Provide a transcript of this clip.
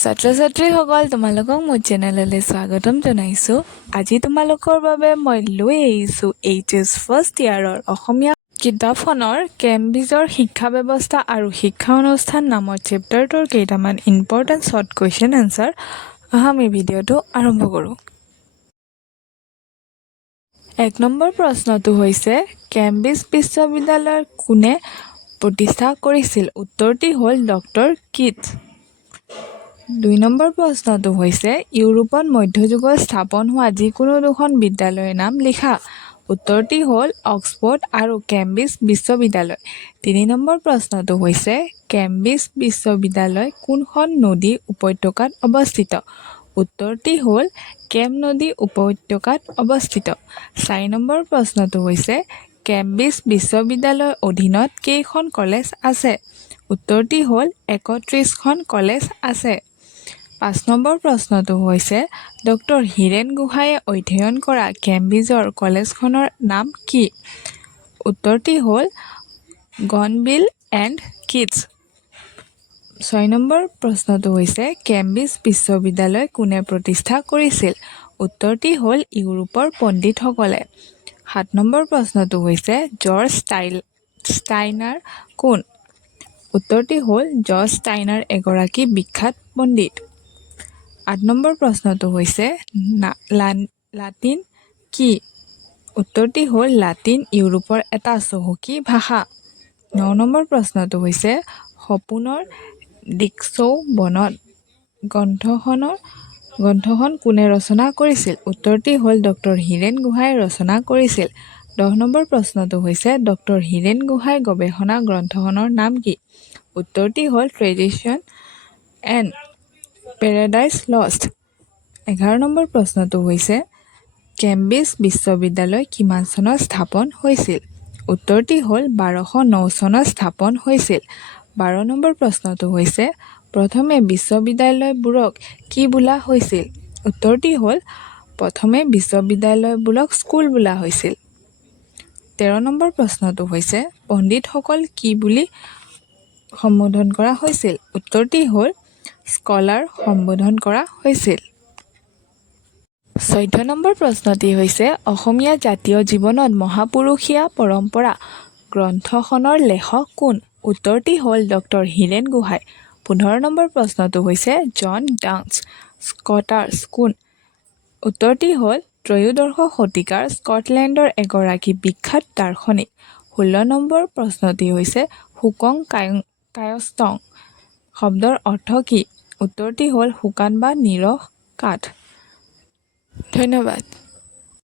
ছাত্ৰ ছাত্ৰীসকল তোমালোকক মোৰ চেনেললৈ স্বাগতম জনাইছোঁ। আজি তোমালোকৰ বাবে মই লৈ আহিছোঁ এইচএছ ফাৰ্ষ্ট ইয়াৰৰ অসমীয়া কিতাপখনৰ কেম্ব্ৰিজৰ শিক্ষা ব্যৱস্থা আৰু শিক্ষা অনুষ্ঠান নামৰ চেপ্টাৰটোৰ কেইটামান ইম্পৰ্টেণ্ট শ্বৰ্ট কুৱেশ্যন এনচাৰ। আমি ভিডিঅ'টো আৰম্ভ কৰোঁ। 1 নম্বৰ প্ৰশ্নটো হৈছে কেম্ব্ৰিজ বিশ্ববিদ্যালয় কোনে প্ৰতিষ্ঠা কৰিছিল? উত্তৰটি হ'ল ডক্টৰ কিটছ। 2 নম্বৰ প্ৰশ্নটো হৈছে ইউৰোপত মধ্যযুগত স্থাপন হোৱা যিকোনো দুখন বিদ্যালয়ৰ নাম লিখা। উত্তৰটি হ'ল অক্সফৰ্ড আৰু কেম্ব্ৰিজ বিশ্ববিদ্যালয়। 3 নম্বৰ প্ৰশ্নটো হৈছে কেম্ব্ৰিজ বিশ্ববিদ্যালয় কোনখন নদী উপত্যকাত অৱস্থিত? উত্তৰটি হ'ল কেম নদী উপত্যকাত অৱস্থিত। 4 নম্বৰ প্ৰশ্নটো হৈছে কেম্ব্ৰিজ বিশ্ববিদ্যালয়ৰ অধীনত কেইখন কলেজ আছে? উত্তৰটি হ'ল 31খন কলেজ আছে। 5 নম্বৰ প্ৰশ্নটো হৈছে ডক্টৰ হীৰেন গোহাঁইয়ে অধ্যয়ন কৰা কেম্ব্ৰিজৰ কলেজখনৰ নাম কি? উত্তৰটি হ'ল গনভিল এণ্ড কিটছ। 6 নম্বৰ প্ৰশ্নটো হৈছে কেম্ব্ৰিজ বিশ্ববিদ্যালয় কোনে প্ৰতিষ্ঠা কৰিছিল? উত্তৰটি হ'ল ইউৰোপৰ পণ্ডিতসকলে। 7 নম্বৰ প্ৰশ্নটো হৈছে জৰ্জ ষ্টাইনাৰ কোন? উত্তৰটি হ'ল জৰ্জ ষ্টাইনাৰ এগৰাকী বিখ্যাত পণ্ডিত। 8 নম্বৰ প্ৰশ্নটো হৈছে লাতিন কি? উত্তৰটি হ'ল লাতিন ইউৰোপৰ এটা চহকী ভাষা। 9 নম্বৰ প্ৰশ্নটো হৈছে সপোনৰ দিক্সৌ বনত গ্ৰন্থখন কোনে ৰচনা কৰিছিল? উত্তৰটি হ'ল ডক্টৰ হীৰেন গোহাঁইয়ে ৰচনা কৰিছিল। 10 নম্বৰ প্ৰশ্নটো হৈছে ডক্টৰ হীৰেন গোহাঁইৰ গৱেষণা গ্ৰন্থখনৰ নাম কি? উত্তৰটি হ'ল tradition and paradise lost. 11 number প্ৰশ্নটো হৈছে কেম্ব্ৰিজ বিশ্ববিদ্যালয় কিমান চনত স্থাপন হৈছিল? উত্তৰটি হ'ল 1209 চনত স্থাপন হৈছিল। 12 নম্বৰ প্ৰশ্নটো হৈছে প্ৰথমে বিশ্ববিদ্যালয়বোৰক কি বোলা হৈছিল? উত্তৰটি হ'ল প্ৰথমে বিশ্ববিদ্যালয়বোৰক স্কুল বোলা হৈছিল। 13 নম্বৰ প্ৰশ্নটো হৈছে পণ্ডিতসকল কি বুলি সম্বোধন কৰা হৈছিল? উত্তৰটি হ'ল স্কলাৰ সম্বোধন কৰা হৈছিল। 14 নম্বৰ প্ৰশ্নটি হৈছে অসমীয়া জাতীয় জীৱনত মহাপুৰুষীয়া পৰম্পৰা গ্ৰন্থখনৰ লেখক কোন? উত্তৰটি হ'ল ডক্টৰ হীৰেন গোহাঁই। 15 নম্বৰ প্ৰশ্নটো হৈছে জন ডান্স স্কটাৰ্ছ কোন? উত্তৰটি হ'ল ত্ৰয়োদশ শতিকাৰ স্কটলেণ্ডৰ এগৰাকী বিখ্যাত দাৰ্শনিক। 16 নম্বৰ প্ৰশ্নটি হৈছে হুকং কায়স্থং শব্দৰ অৰ্থ কি? উত্তৰটি হ'ল শুকান বা নিৰস কাঠ। ধন্যবাদ।